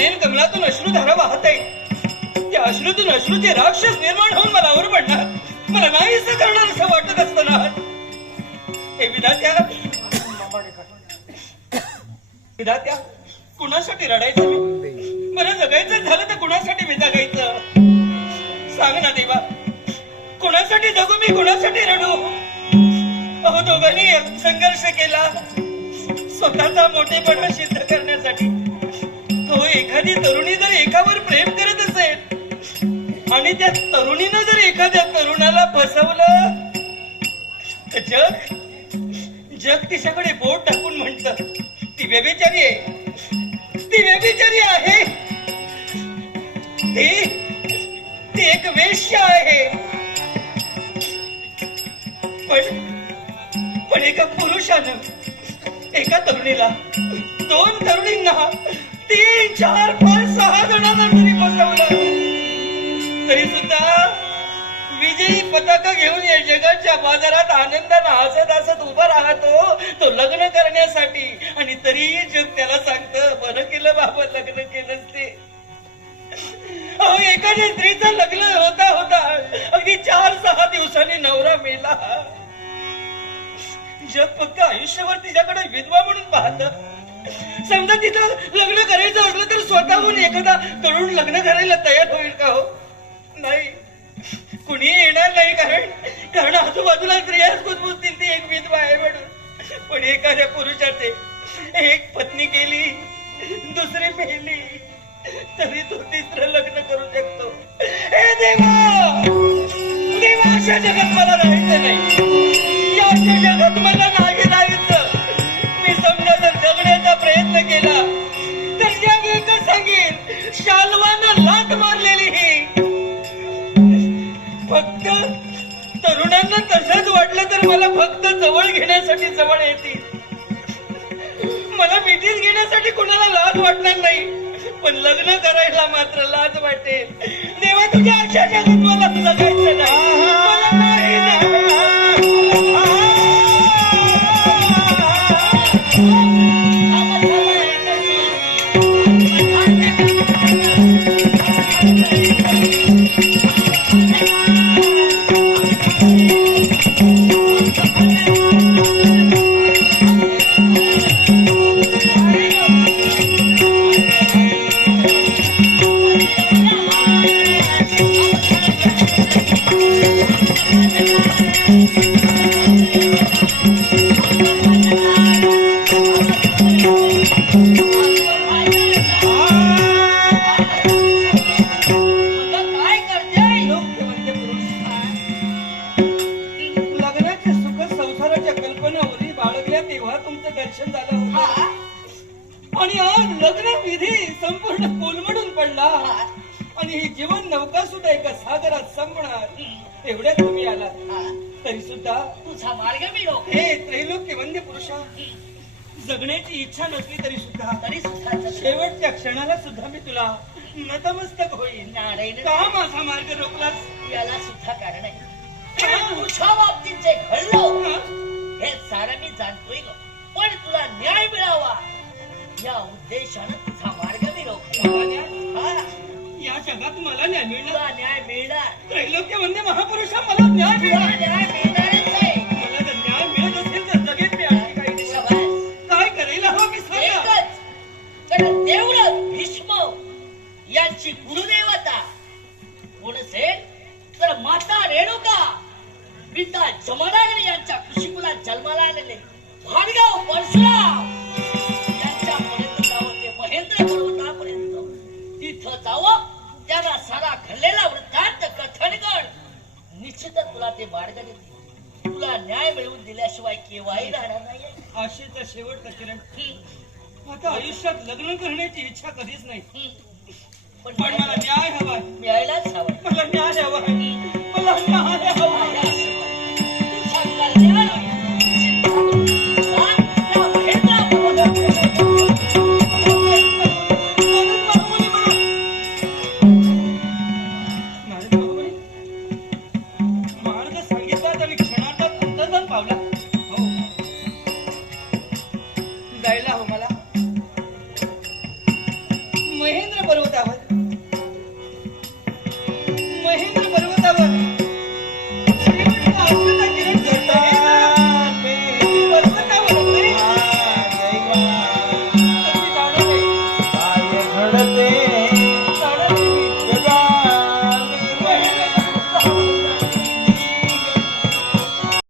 नयन कमलातून अश्रुधारा वाहत त्या अश्रूतून अश्रूचे राक्षस निर्माण होऊन मला वर पडणार. मला नाहीच करणार असं वाटत असताना. हे विधात्या विधात्या कुणासाठी रडायचं? बरं जगायचं झालं तर कुणासाठी मी जगायचं सांग ना देवा कुणासाठी जगू मी कुणासाठी रडू? अहो दोघांनी संघर्ष केला. स्वतःचा मोठेपणा सिद्ध करण्यासाठी. हो एखादी तरुणी जर एकावर प्रेम करत असेल आणि त्या तरुणीनं जर एखाद्या तरुणाला फसवलं तर जग जग तिच्याकडे बोट टाकून म्हणत ती व्यभिचारी आहे. ती व्यभिचारी आहे. ती ती एक वेश्य आहे. पण पण एका पुरुषानं एका तरुणीला दोन तरुणींना तीन चार पाच सहा जणांना जरी बसवलं. तरी सुद्धा विजयी पताका घेऊन या जगाच्या बाजारात आनंदानं हसत हसत उभा राहतो तो लग्न करण्यासाठी. आणि तरीही जग त्याला सांगतं बरं केलं बाबा लग्न केलंच ते. अहो एखाद्या स्त्रीचं लग्न होता होता अगदी चार सहा दिवसांनी नवरा मेला. जग फक्त आयुष्यभर तिच्याकडे विधवा म्हणून पाहत. समजा तिथं लग्न करायचं असलं तर स्वतःहून एखादा तरुण लग्न करायला तयार होईल का हो? नाही. कुणी येणार नाही कारण कारण आजूबाजूला स्त्रियाच कुजबुजतील ती एक विधवा आहे म्हणून. पण एखाद्या पुरुषाचे एक पत्नी केली दुसरी पेली तरी तो तिसरं लग्न करू शकतो. हे देवा! देवा अशा जगात मला राहायचं नाही. या जगात मला नाही. प्रयत्न केला तर जग एकच सांगेन शालवानं लाट मारलेली ही. फक्त तरुणांना तसंच वाटलं तर मला फक्त जवळ घेण्यासाठी जवळ येतील. मला मिठीत घेण्यासाठी कुणाला लाज वाटणार नाही पण लग्न करायला मात्र लाज वाटेल. देवा तुझ्या अशा जगात मला जगायचं नाही. बाळगल्या तेव्हा तुमचं दर्शन झालं होतं. आणि आज लग्न विधी संपूर्ण कोलमडून पडला. आणि ही जीवन नौका सुद्धा एका सागरात संपणार. एवढ्यात तुम्ही आला तरी सुद्धा तुझा मार्ग मी रोख हे त्रैलोक्य वंद्य पुरुषा जगण्याची इच्छा नसली तरी सुद्धा तरी सुद्धा. शेवटच्या क्षणाला सुद्धा मी तुला नतमस्तक होईल का माझा मार्ग रोखलास? याला सुद्धा कारण आहे. तुझ्या बाबतीत जे घडलं हा? सारं मी जाणतोय ग. पण तुला न्याय मिळावा. या उद्देशानं तुझा मार्ग हा, या जगात मला न्याय मिळणार. तुला न्याय मिळणार. त्रैलोक्य वंदे महापुरुषा मला न्याय तुला मिळणार. न्याय मिळणारच आहे. मला जर न्याय मिळत असेल तर जगेत मी आणखी काही दिवस. शबास. काय करायला हवं मी सांगा. एकच. कारण देवळ भीष्म यांची गुरुदेवता कोण असेल? तर माता रेणुका. पिता जमदाग्नी यांच्या कुशीकुलात जन्माला आलेले भाडगाव परशुराम. यांच्यापर्यंत जावं ते महेंद्र पर्वतापर्यंत तिथं जावं त्यांना सारा घडलेला वृत्तांत कथन कर निश्चितच तुला ते मार्ग देतील तुला न्याय मिळवून दिल्याशिवाय केव्हाही राहणार नाही आशेचा शेवटचा किरण. आता आयुष्यात लग्न करण्याची इच्छा कधीच नाही. पण पण मला न्याय हवाय मिळायलाच हवं मला न्याय हवाय मला न्याय हवाय ಬರುವುದಾವದು